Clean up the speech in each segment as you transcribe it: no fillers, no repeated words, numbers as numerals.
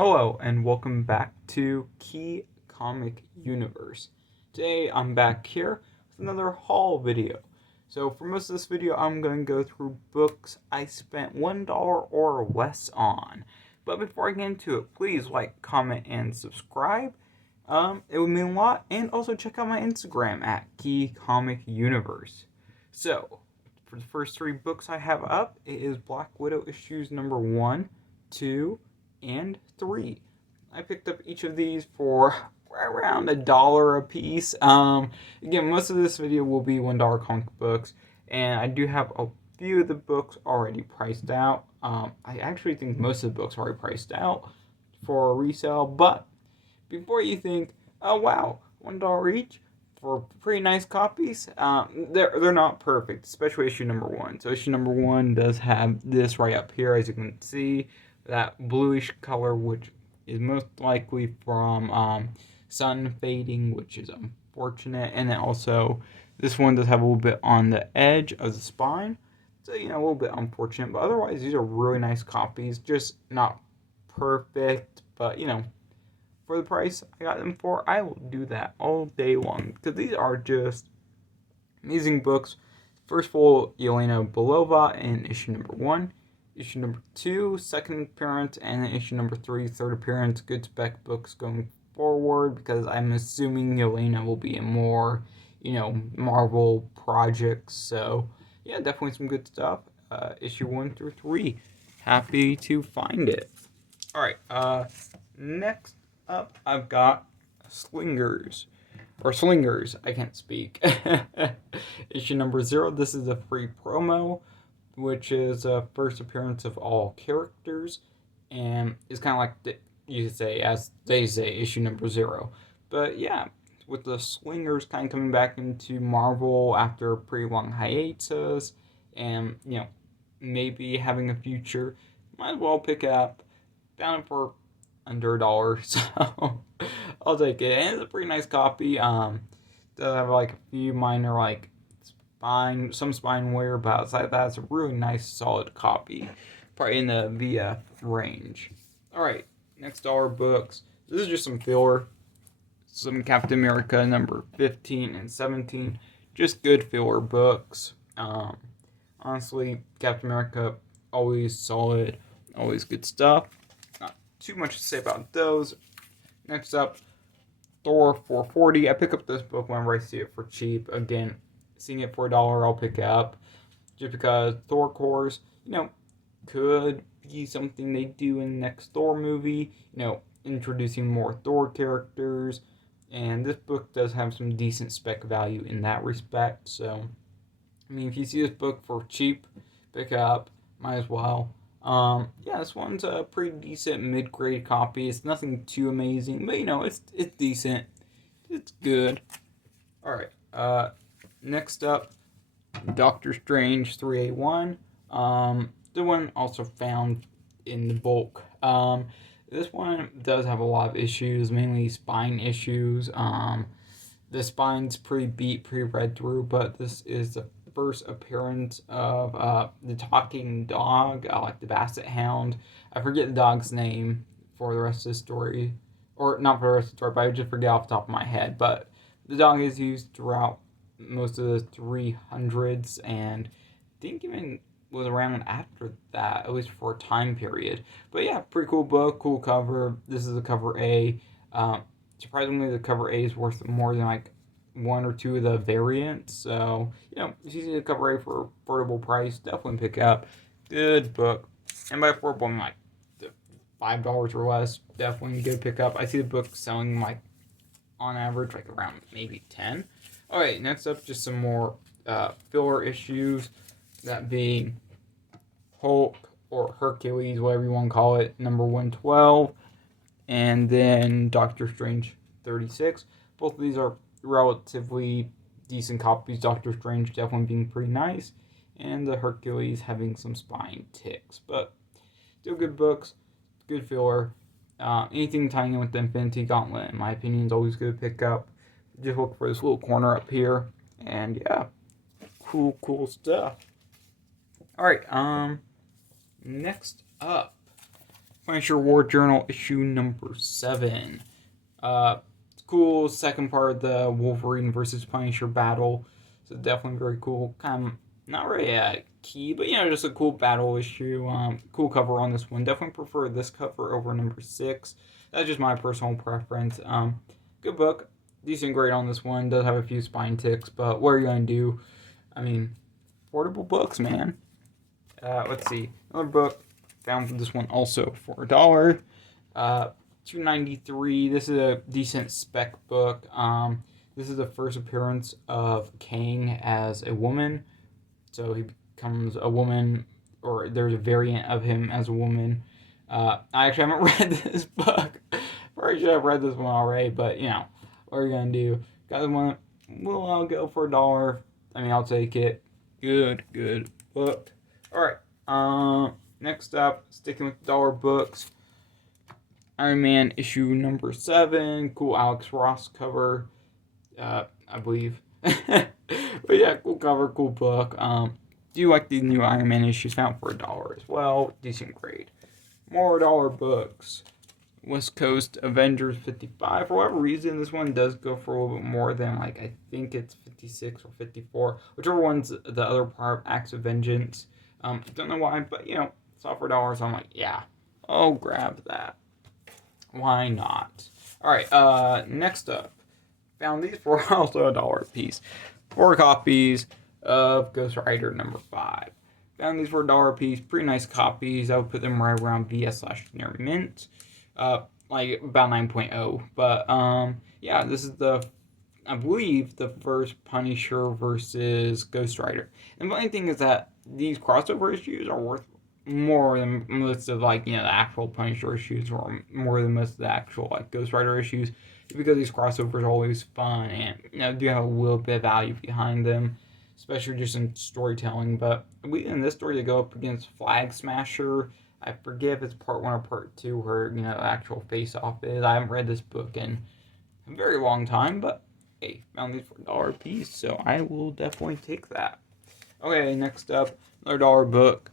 Hello and welcome back to Key Comic Universe. Today I'm back here with another haul video. So for most of this video I'm going to go through books I spent $1 or less on. But before I get into it, please like, comment, and subscribe. It would mean a lot. And also check out my Instagram at Key Comic Universe. So for the first three books I have up, it is Black Widow issues number 1, 2, and 3. I picked up each of these for around $1 a piece. Again, most of this video will be $1 comic books, and I do have a few of the books already priced out. I actually think most of the books are already priced out for resale, but before you think, oh wow, $1 each for pretty nice copies, they're not perfect, especially issue number 1. So issue number 1 does have this right up here, as you can see, that bluish color, which is most likely from sun fading, which is unfortunate. And then also this one does have a little bit on the edge of the spine, so a little bit unfortunate, but otherwise these are really nice copies, just not perfect, but for the price I got them for, I will do that all day long, because these are just amazing books. First of all, Yelena Belova in issue number 1, issue number 2, second appearance, and then issue number 3, third appearance. Good spec books going forward, because I'm assuming Yelena will be in more, Marvel projects. So, yeah, definitely some good stuff. Issue 1 through 3. Happy to find it. Alright, next up, I've got Slingers. Or Slingers, I can't speak. Issue number 0, this is a free promo, which is a first appearance of all characters, and it's kind of like, you could say, as they say, issue number 0. But yeah, with the Slingers kind of coming back into Marvel after a pretty long hiatus, and, maybe having a future, might as well pick it up. Found it for under $1, so I'll take it. And it's a pretty nice copy. Does have like a few minor some spine wear, but outside of that, it's a really nice solid copy, probably in the VF range. Alright, next dollar books. This is just some filler, some Captain America number 15 and 17, just good filler books. Honestly, Captain America, always solid, always good stuff. Not too much to say about those. Next up, Thor 440. I pick up this book whenever I see it for cheap. Again, seeing it for $1, I'll pick it up, just because Thor cores, could be something they do in the next Thor movie, introducing more Thor characters, and this book does have some decent spec value in that respect. So, if you see this book for cheap, pick it up, might as well. Yeah, this one's a pretty decent mid-grade copy. It's nothing too amazing, but it's decent. It's good. Alright, next up, Doctor Strange 381. The one also found in the bulk. This one does have a lot of issues, mainly spine issues. The spine's pretty beat, pretty read through, but this is the first appearance of the talking dog, like the Basset Hound. I forget the dog's name for the rest of the story, or not for the rest of the story, but I just forget off the top of my head. But the dog is used throughout most of the 300s, and I think even was around after that, at least for a time period. But yeah, pretty cool book, cool cover. This is a cover A. Surprisingly, the cover A is worth more than like one or two of the variants. So, if you see the cover A for affordable price, definitely pick up. Good book. And by affordable, I'm like $5 or less, definitely good pick up. I see the book selling on average around maybe 10. Alright, next up, just some more filler issues, that being Hulk or Hercules, whatever you want to call it, number 112, and then Doctor Strange 36. Both of these are relatively decent copies. Doctor Strange definitely being pretty nice, and the Hercules having some spine ticks, but still good books, good filler. Anything tying in with the Infinity Gauntlet, in my opinion, is always good to pick up. Just look for this little corner up here, and yeah, cool stuff. Alright, next up, Punisher War Journal issue number 7. Cool second part of the Wolverine versus Punisher battle. So definitely very cool. Kind of not really key, but just a cool battle issue. Cool cover on this one. Definitely prefer this cover over number 6. That's just my personal preference. Good book. Decent grade on this one. Does have a few spine ticks, but what are you gonna do? I mean, affordable books, man. Let's see. Another book. Found this one also for $1. $2.93. This is a decent spec book. This is the first appearance of Kang as a woman. So he becomes a woman, or there's a variant of him as a woman. I actually haven't read this book. Probably should have read this one already, but what are you gonna do? Got this one. I'll go for $1. I mean, I'll take it. Good book. All right. Next up, sticking with dollar books. Iron Man issue number 7. Cool Alex Ross cover. I believe. But yeah, cool cover, cool book. Do you like the new Iron Man issues? Found for $1 as well. Decent grade. More dollar books. West Coast Avengers 55. For whatever reason, this one does go for a little bit more than, I think it's 56 or 54. Whichever one's the other part of Acts of Vengeance. Don't know why, but, it's all for $1. So I'm like, yeah, I'll grab that. Why not? All right, next up. Found these for also $1 a piece. 4 copies of Ghost Rider number 5. Found these for $1 a piece. Pretty nice copies. I would put them right around VS/Generic Mint. Like about 9.0. But, yeah, this is I believe, the first Punisher versus Ghost Rider. And the funny thing is that these crossover issues are worth more than most of, the actual Punisher issues, or more than most of the actual, Ghost Rider issues, because these crossovers are always fun and, do have a little bit of value behind them, especially just in storytelling. But in this story, they go up against Flag Smasher. I forget if it's part 1 or part 2 where, the actual face-off is. I haven't read this book in a very long time, but hey, found these for $1 a piece, so I will definitely take that. Okay, next up, another $1 book.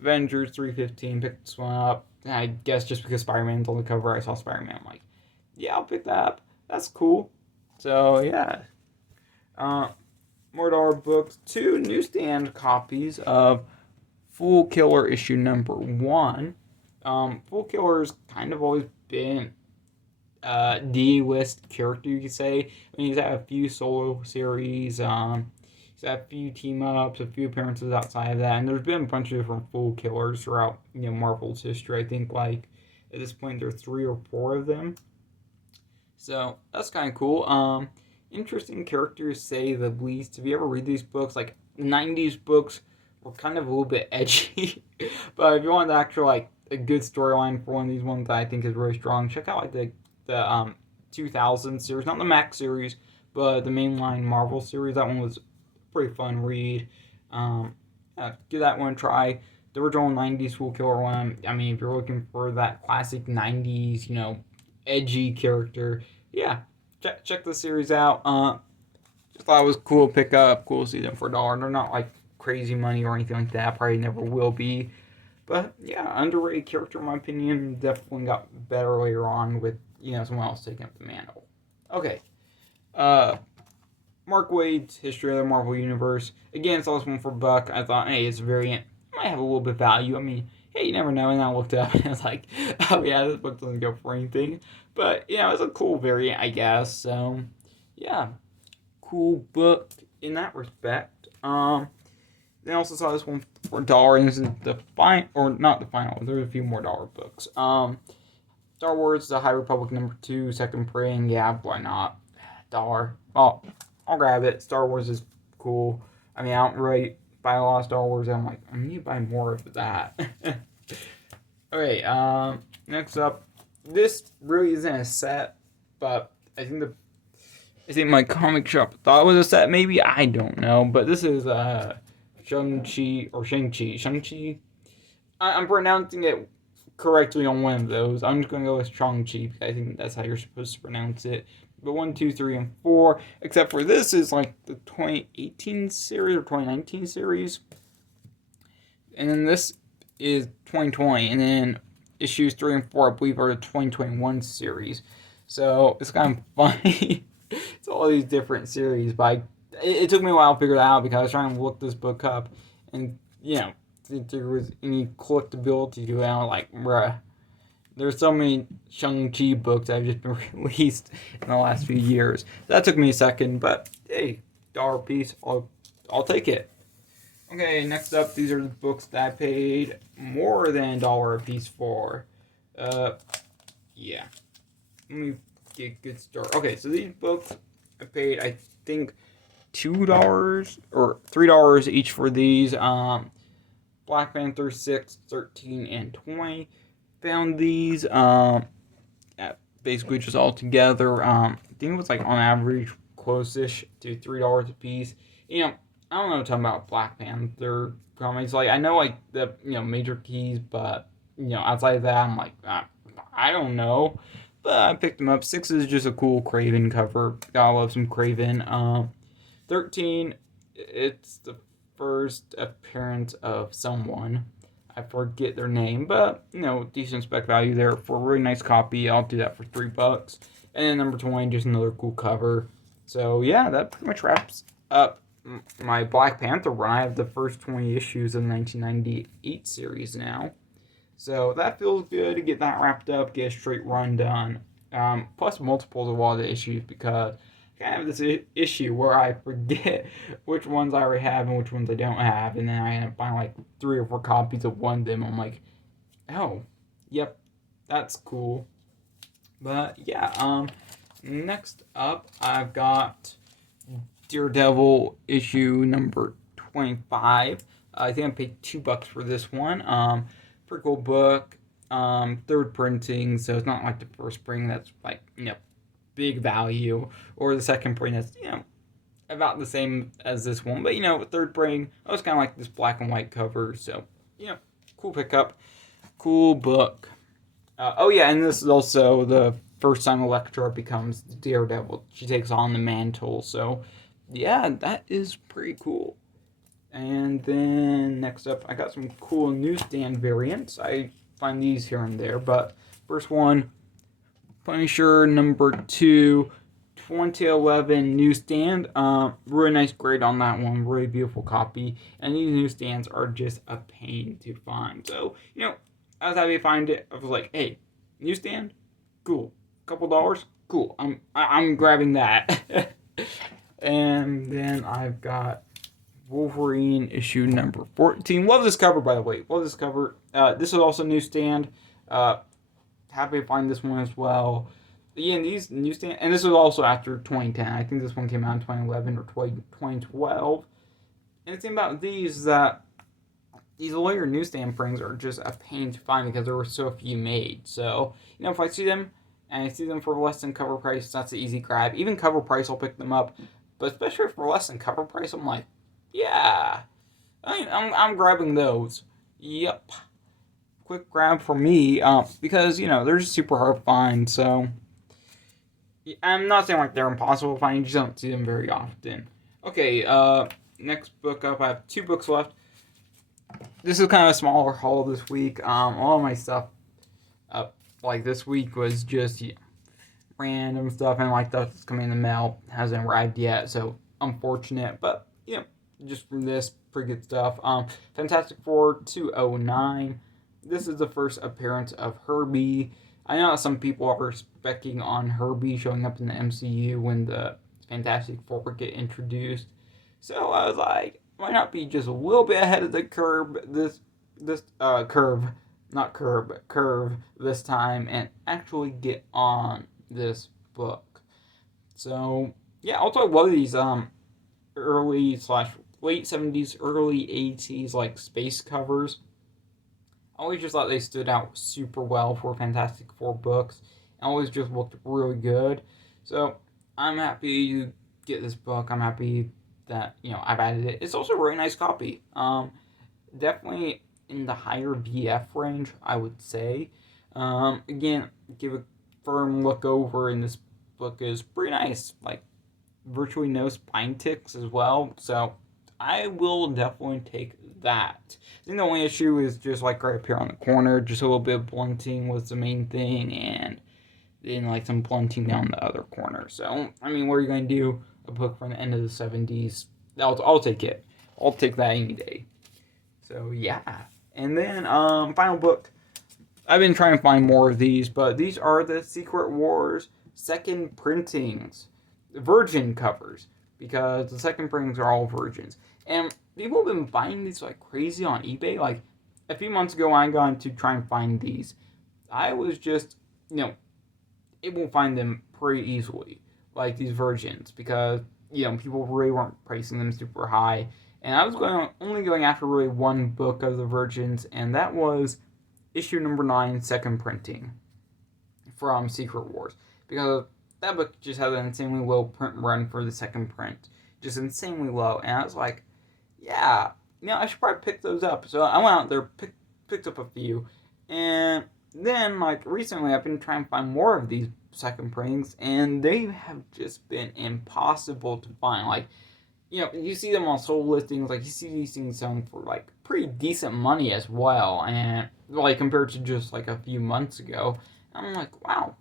Avengers 315, picked this one up. I guess just because Spider-Man's on the cover, I saw Spider-Man. I'm like, yeah, I'll pick that up. That's cool. So, yeah. More $1 books. 2 newsstand copies of Fool Killer issue number 1. Fool Killer's kind of always been D-list character, you could say. I mean, he's had a few solo series. He's had a few team-ups, a few appearances outside of that, and there's been a bunch of different Fool Killers throughout, Marvel's history. I think, at this point, there are 3 or 4 of them. So, that's kind of cool. Interesting characters, say the least. If you ever read these books, 90s books were kind of a little bit edgy. But if you want the actual, a good storyline for one of these ones that I think is really strong, check out, the 2000 series. Not the Max series, but the mainline Marvel series. That one was pretty fun read. Give that one a try. The original 90s Fool Killer one, I mean, if you're looking for that classic 90s, edgy character, yeah, check the series out. Just thought it was cool to pick up, cool to see them for $1. They're not, crazy money or anything like that. Probably never will be. But, yeah, underrated character, in my opinion. Definitely got better later on with, someone else taking up the mantle. Okay. Mark Waid's History of the Marvel Universe. Again, saw this one for $1. I thought, hey, it's a variant. It might have a little bit of value. I mean, hey, you never know. And I looked up and I was like, oh, yeah, this book doesn't go for anything. But, it's a cool variant, I guess. So, yeah. Cool book in that respect. Then I also saw this one for $1. And this is the final, or not the final. There's a few more $1 books. Star Wars: The High Republic number 2, Second Praying. Yeah, why not? $1. Well, I'll grab it. Star Wars is cool. I mean, I don't really buy a lot of Star Wars. I'm like, I need to buy more of that. Okay, next up. This really isn't a set, but I think my comic shop thought it was a set, maybe. I don't know. But this is Shang-Chi. I'm pronouncing it correctly on one of those. I'm just going to go with Shang-Chi because I think that's how you're supposed to pronounce it. But 1, 2, 3, and 4, except for this is the 2018 series or 2019 series. And then this is 2020. And then issues 3 and 4, I believe, are the 2021 series. So it's kind of funny. It's all these different series, but it took me a while to figure that out because I was trying to look this book up, and if there was any collectability to it. I was like, bruh, there's so many Shang-Chi books that have just been released in the last few years. That took me a second, but hey, dollar piece, I'll take it. Okay, next up, these are the books that I paid more than $1 a piece for. Yeah. Let me get a good start. Okay, so these books I paid, I think, $2 or $3 each for these. Black Panther 6, 13, and 20. Found these at basically just all together. I think it was like on average close-ish to $3 a piece. I don't know what I'm talking about Black Panther comics. Like, I know like the major keys, but outside of that, I'm like, I don't know. But I picked them up. 6 is just a cool Craven cover. Gotta love some Craven. 13, it's the first appearance of someone. I forget their name, but decent spec value there for a really nice copy. I'll do that for $3. And then number 20, just another cool cover. So yeah, that pretty much wraps up my Black Panther run. I have the first 20 issues of the 1998 series now. So that feels good to get that wrapped up, get a straight run done. Plus multiples of all the issues, because I kind of have this issue where I forget which ones I already have and which ones I don't have, and then I end up buying like 3 or 4 copies of one of them. I'm like, oh, yep, that's cool. But yeah, next up I've got Daredevil issue number 25. I think I paid $2 for this one. Pretty cool book. Third printing, so it's not like the first printing that's like big value, or the second printing that's about the same as this one. But third printing, I was kind of like this black and white cover. So cool pickup, cool book. Oh yeah, and this is also the first time Elektra becomes Daredevil. She takes on the mantle. So yeah, that is pretty cool. And then next up, I got some cool newsstand variants. I find these here and there, but first one, Punisher number 2, 2011 newsstand. Really nice grade on that one. Really beautiful copy. And these newsstands are just a pain to find. So I was happy to find it. I was like, hey, newsstand, cool. Couple dollars, cool. I'm grabbing that. And then I've got Wolverine issue number 14. Love this cover, by the way. Love this cover. This is also newsstand. Happy to find this one as well. Yeah, and these newsstand, and this was also after 2010. I think this one came out in 2011 or 2012. And the thing about these is that these later newsstand printings are just a pain to find because there were so few made. So if I see them and I see them for less than cover price, that's an easy grab. Even cover price, I'll pick them up. But especially for less than cover price, I'm like, yeah, I'm grabbing those. Yep. Quick grab for me, because, they're just super hard to find, so I'm not saying like they're impossible to find, you just don't see them very often. Okay, next book up, I have 2 books left. This is kind of a smaller haul this week. All of my stuff, like this week was just random stuff, and like stuff that's coming in the mail hasn't arrived yet, so unfortunate, but just from this, pretty good stuff. Fantastic Four 209. This is the first appearance of Herbie. I know some people are specking on Herbie showing up in the MCU when the Fantastic Four get introduced. So I was like, why not be just a little bit ahead of the curve curve this time and actually get on this book. So yeah, also I love these early/late 70s, early 80s like space covers. I always just thought they stood out super well for Fantastic Four books. And always just looked really good. So I'm happy to get this book. I'm happy that I've added it. It's also a really nice copy. Definitely in the higher VF range, I would say. Again, give a firm look over, and this book is pretty nice. Like virtually no spine ticks as well. So I will definitely take that. I think the only issue is just like right up here on the corner, just a little bit of blunting was the main thing, and then like some blunting down the other corner. So, I mean, what are you going to do? A book from the end of the 70s? I'll take it. I'll take that any day. So, yeah. And then, final book. I've been trying to find more of these, but these are the Secret Wars second printings. Virgin covers. Because the second printings are all virgins. And people have been buying these like crazy on eBay. Like, a few months ago, I got to try and find these. I was just, able to find them pretty easily, like these virgins, because people really weren't pricing them super high, and I was only going after really one book of the virgins, and that was issue number 9, second printing from Secret Wars, because that book just had an insanely low print run for the second print, just insanely low, and I was like, yeah, I should probably pick those up. So I went out there, picked up a few, and then, like, recently I've been trying to find more of these second printings, and they have just been impossible to find. Like, you see them on sold listings, like, you see these things selling for, like, pretty decent money as well, and, like, compared to just, like, a few months ago. And I'm like, wow,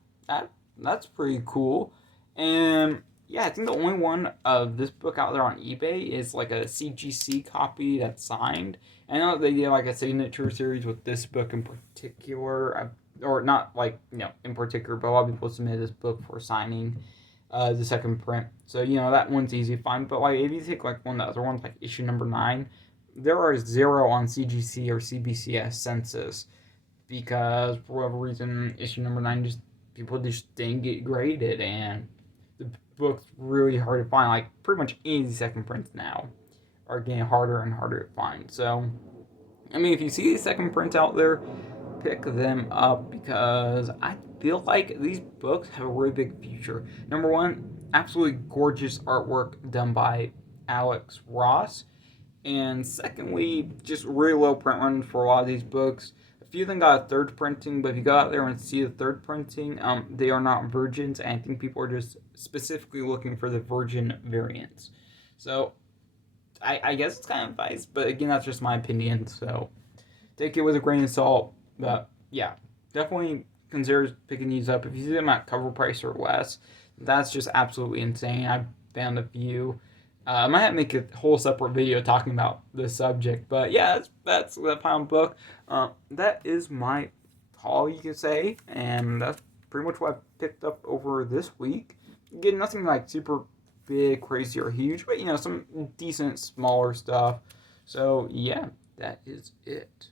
that's pretty cool. And, yeah, I think the only one of this book out there on eBay is, like, a CGC copy that's signed. I know they did like a signature series with this book in particular, or not like, in particular, but a lot of people submitted this book for signing the second print. So, that one's easy to find. But like, if you take like one of the other ones, like issue number 9, there are 0 on CGC or CBCS census, because for whatever reason, issue number 9 people just didn't get graded, and the book's really hard to find. Like, pretty much any second prints now are getting harder and harder to find. So, I mean, if you see the second print out there, pick them up, because I feel like these books have a really big future. Number one, absolutely gorgeous artwork done by Alex Ross. And secondly, just really low print runs for a lot of these books. A few of them got a third printing, but if you go out there and see the third printing, they are not virgins, and I think people are just specifically looking for the virgin variants. So, I guess it's kind of advice, but again, that's just my opinion, so take it with a grain of salt. But yeah, definitely consider picking these up. If you see them at cover price or less, that's just absolutely insane. I've found a few. I might have to make a whole separate video talking about this subject, but yeah, that's the final book. That is my haul, you could say, and that's pretty much what I picked up over this week. Again, nothing like super big, crazy, or huge, but some decent, smaller stuff. So yeah, that is it.